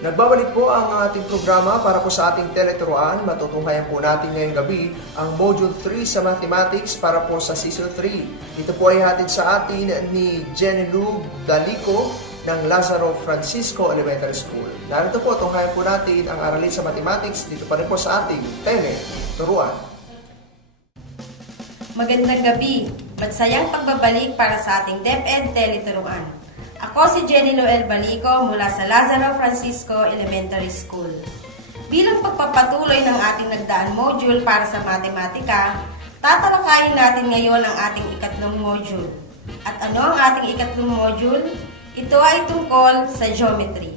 Nagbabalik po ang ating programa para po sa ating teleturuan. Matutunghayan po natin ngayong gabi ang Module 3 sa Mathematics para po sa Season 3. Ito po ay hatid sa atin ni Jenny Lou Dalico ng Lazaro Francisco Elementary School. Narito po, tunghayan po natin ang aralin sa Mathematics dito pa rin po sa ating teleturuan. Magandang gabi, magsayang pagbabalik para sa ating DepEd teleturuan. Ako si Jenny Noel Balico mula sa Lazaro Francisco Elementary School. Bilang pagpapatuloy ng ating nagdaang module para sa matematika, tatalakayin natin ngayon ang ating ikatlong module. At ano ang ating ikatlong module? Ito ay tungkol sa geometry.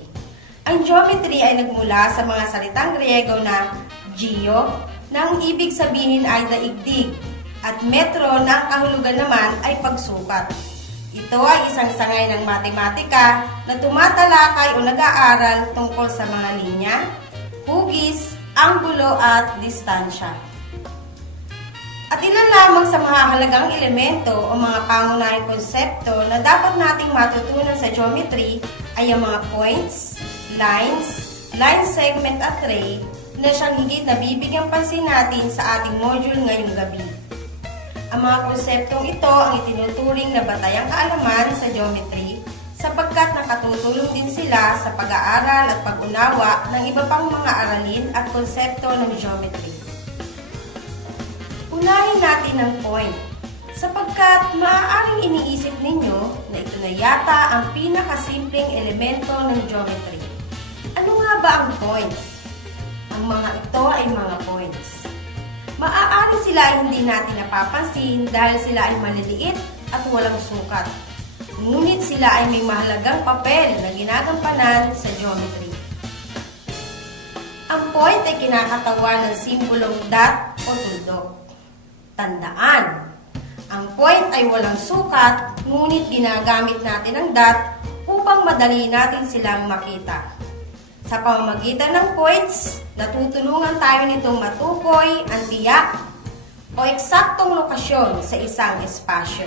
Ang geometry ay nagmula sa mga salitang Griego na geo, na ang ibig sabihin ay daigdig, at metro na ang kahulugan naman ay pagsukat. Ito ay isang sangay ng matematika na tumatalakay o nag-aaral tungkol sa mga linya, hugis, anggulo at distansya. At ilan lamang sa mahahalagang elemento o mga pangunahing konsepto na dapat nating matutunan sa geometry ay ang mga points, lines, line segment at ray na siyang higit na bibigyang pansin natin sa ating module ngayong gabi. Ang mga konseptong ito ang itinuturing na batayang kaalaman sa geometry sapagkat nakatutulong din sila sa pag-aaral at pag-unawa ng iba pang mga aralin at konsepto ng geometry. Unahin natin ang point sapagkat maaaring iniisip ninyo na ito na yata ang pinakasimpleng elemento ng geometry. Ano nga ba ang point? Ang mga ito ay mga points. Maaari sila ay hindi natin napapansin dahil sila ay maliliit at walang sukat. Ngunit sila ay may mahalagang papel na ginagampanan sa geometry. Ang point ay kinakatawan ng simbolong dot o tuldok. Tandaan, ang point ay walang sukat, ngunit ginagamit natin ang dot upang madali natin silang makita. Sa pamamagitan ng points, natutulungan tayo nitong matukoy ang tiyak o eksaktong lokasyon sa isang espasyo.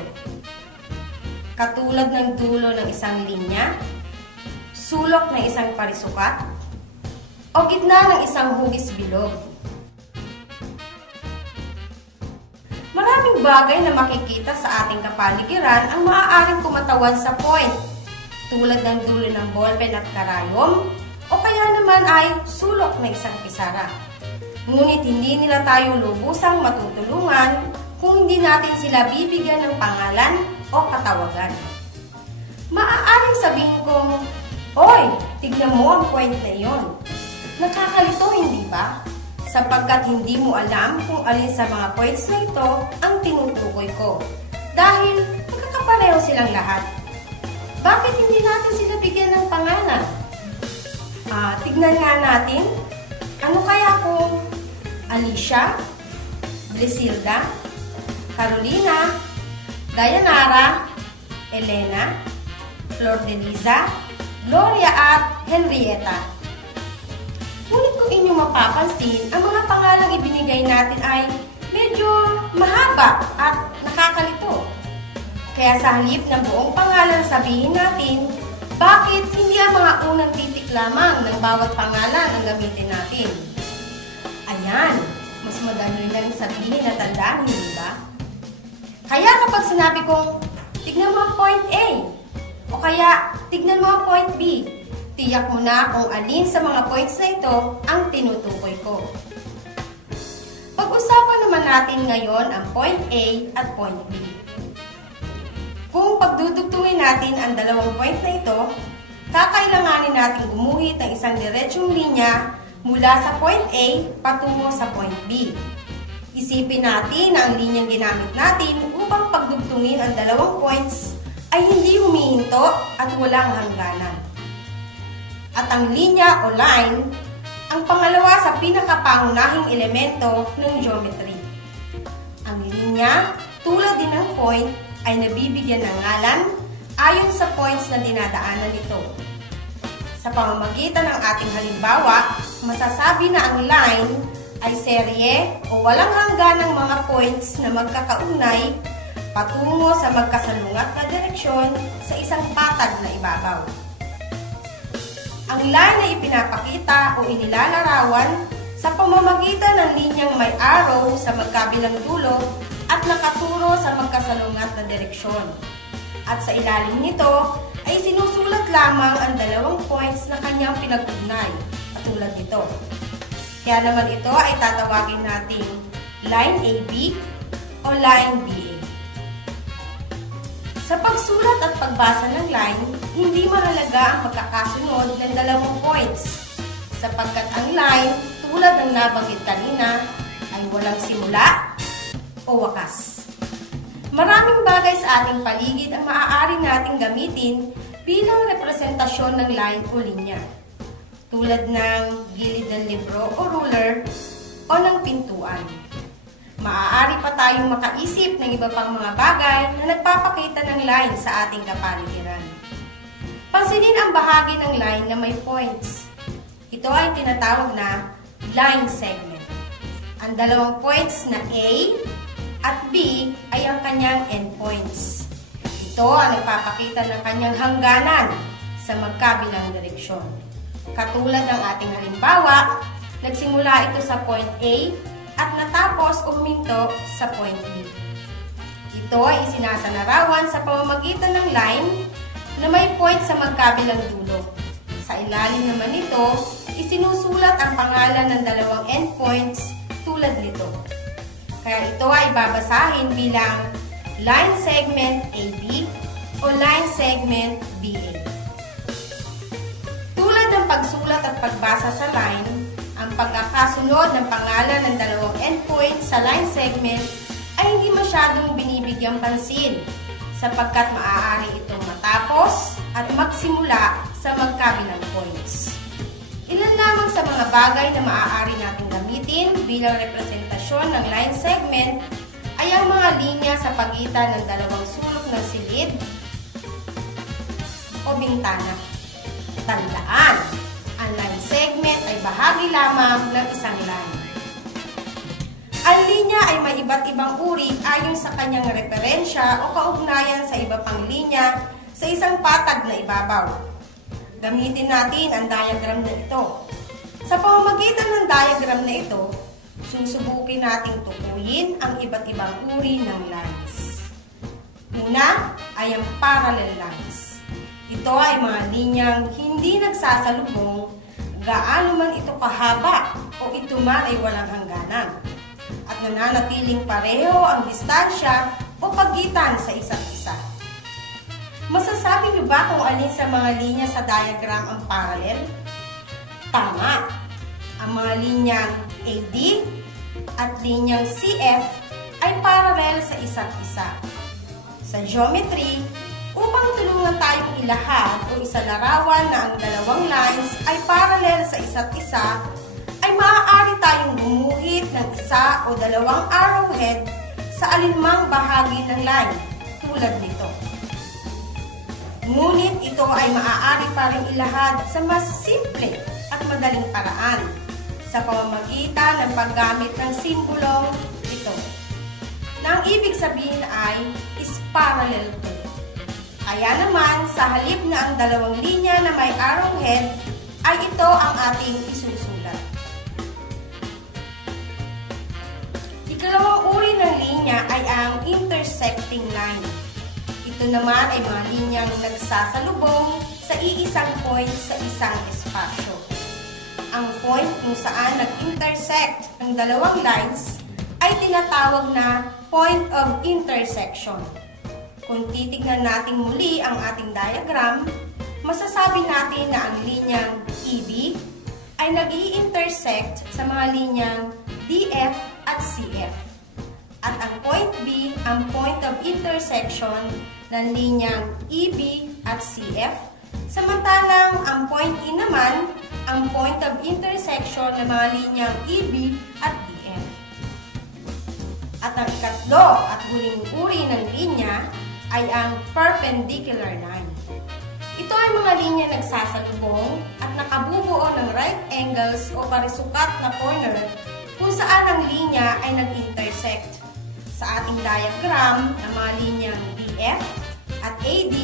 Katulad ng dulo ng isang linya, sulok ng isang parisukat, o gitna ng isang hugis bilog. Maraming bagay na makikita sa ating kapaligiran ang maaaring kumatawan sa point, tulad ng dulo ng ballpen at karayom, o kaya naman ay sulok na isang pisara. Ngunit hindi nila tayo lubusang matutulungan kung hindi natin sila bibigyan ng pangalan o katawagan. Maaaring sabihin kong, "Hoy, tignan mo ang point na iyon." Nakakalito, hindi ba? Sapagkat hindi mo alam kung alin sa mga points na ito ang tinutukoy ko. Dahil magkakapareho silang lahat. Bakit hindi natin sila bigyan ng pangalan? Tignan nga natin, ano kaya kung Alicia, Blisilda, Carolina, Dayanara, Elena, Flor de Liza, Gloria at Henrietta. Ngunit kung inyong mapapansin, ang mga pangalang ibinigay natin ay medyo mahaba at nakakalito. Kaya sa halip ng buong pangalan sabihin natin, bakit hindi ang mga unang titik lamang ng bawat pangalan ang gamitin natin? Ayan, mas madali lang sabihin na tandaan, hindi ba? Kaya kapag sinabi kong, tignan mo ang point A, o kaya tignan mo ang point B, tiyak mo na kung alin sa mga points na ito ang tinutukoy ko. Pag-usapan naman natin ngayon ang point A at point B. Kung pagdudugtungin natin ang dalawang point na ito, kakailanganin natin gumuhit ng isang diretsyong linya mula sa point A patungo sa point B. Isipin natin na ang linyang ginamit natin upang pagdugtungin ang dalawang points ay hindi humihinto at walang hangganan. At ang linya o line, ang pangalawa sa pinakapangunahing elemento ng geometry. Ang linya, tulad din ng point, ay nabibigyan ng ngalan ayon sa points na dinadaanan nito. Sa pamamagitan ng ating halimbawa, masasabi na ang line ay serye o walang hangganang mga points na magkakaugnay patungo sa magkasalungat na direksyon sa isang patag na ibabaw. Ang line ay ipinapakita o inilalarawan sa pamamagitan ng linyang may arrow sa magkabilang dulo at nakaturo sa magkasalungat na direksyon. At sa ilalim nito ay sinusulat lamang ang dalawang points na kanyang pinag-ugnay, katulad nito. Kaya naman ito ay tatawagin nating line AB o line BA. Sa pagsulat at pagbasa ng line, hindi mahalaga ang magkakasunod ng dalawang points, sapagkat ang line, tulad ng nabanggit kanina, ay walang simula o wakas. Maraming bagay sa ating paligid ang maaari nating gamitin bilang representasyon ng line o linya, tulad ng gilid ng libro o ruler o ng pintuan. Maaari pa tayong makaisip ng iba pang mga bagay na nagpapakita ng line sa ating kapaligiran. Pansinin ang bahagi ng line na may points. Ito ay tinatawag na line segment. Ang dalawang points na A at B ay ang kanyang endpoints. Ito ang nagpapakita ng kanyang hangganan sa magkabilang direksyon. Katulad ng ating halimbawa, nagsimula ito sa point A at natapos o huminto sa point B. Ito ay isinasanarawan sa pamamagitan ng line na may point sa magkabilang dulo. Sa ilalim naman nito, isinusulat ang pangalan ng dalawang endpoints tulad nito. Kaya ito ay babasahin bilang line segment AB o line segment BA. Tulad ng pagsulat at pagbasa sa line, ang pagkakasunod ng pangalan ng dalawang endpoints sa line segment ay hindi masyadong binibigyang pansin sapagkat maaari itong matapos at magsimula sa magkabilang points. Ilan lamang sa mga bagay na maaari nating gamitin bilang representasyon ng line segment ay ang mga linya sa pagitan ng dalawang sulok ng silid o bintana. Tandaan, ang line segment ay bahagi lamang ng isang line. Ang linya ay may iba't ibang uri ayon sa kanyang referensya o kaugnayan sa iba pang linya sa isang patag na ibabaw. Gamitin natin ang diagram na ito. Sa pamamagitan ng diagram na ito, susubukin nating tukuyin ang iba't ibang uri ng lines. Una ay ang parallel lines. Ito ay mga linyang hindi nagsasalubong gaano man ito kahaba o ito man ay walang hangganan at nananatiling pareho ang distansya o pagitan sa isa't isa. Masasabi niyo ba kung alin sa mga linya sa diagram ang parallel? Tama! Ang mga linyang AD at linyang CF ay parallel sa isa't isa. Sa geometry, upang tulungan tayong ilahad o isalarawan na ang dalawang lines ay parallel sa isa't isa, ay maaari tayong gumuhit ng isa o dalawang arrowhead sa alinmang bahagi ng line, tulad nito. Ngunit ito ay maaari pa rin ilahad sa mas simple at madaling paraan sa pamamagitan ng paggamit ng simbolong ito, na ang ibig sabihin ay is parallel to. Kaya naman, sa halip na ang dalawang linya na may arrowhead, ay ito ang ating isusulat. Ikalawang uri ng linya ay ang intersecting line. Ito naman ay mga linyang nagsasalubong sa iisang point sa isang espasyo. Ang point kung saan nag-intersect ang dalawang lines ay tinatawag na point of intersection. Kung titignan natin muli ang ating diagram, masasabi natin na ang linyang EB ay nag-i-intersect sa mga linyang DF at CF. At ang point B, ang point of intersection ng linyang EB at CF, samantalang ang point E naman, ang point of intersection ng mga linyang EB at DF. At ang ikatlo at huling uri ng linya ay ang perpendicular line. Ito ay mga linya nagsasalubong at nakabubuo ng right angles o parisukat na corner kung saan ang linya ay nag-intersect. Sa ating diagram, ang mga linyang DF at AD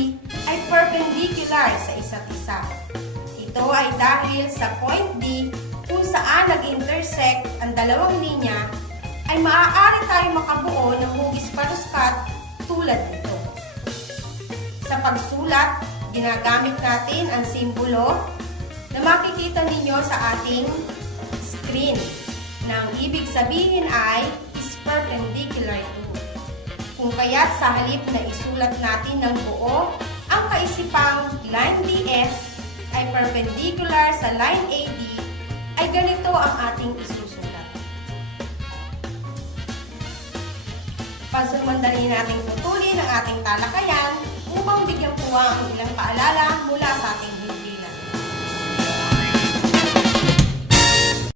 ay perpendicular sa isa't isa. Ito ay dahil sa point D kung saan nag-intersect ang dalawang linya ay maaari tayong makabuo ng hugis paluskat tulad nito. Sa pagsulat, ginagamit natin ang simbolo na makikita ninyo sa ating screen na ang ibig sabihin ay is perpendicular to. Kung kaya't sa halip na isulat natin ng buo, ang kaisipang line DF ay perpendicular sa line AD, ay ganito ang ating isusulat. Pansamantali nating putulin ang ating talakayan upang bigyan puwa ang ilang paalala mula sa ating video.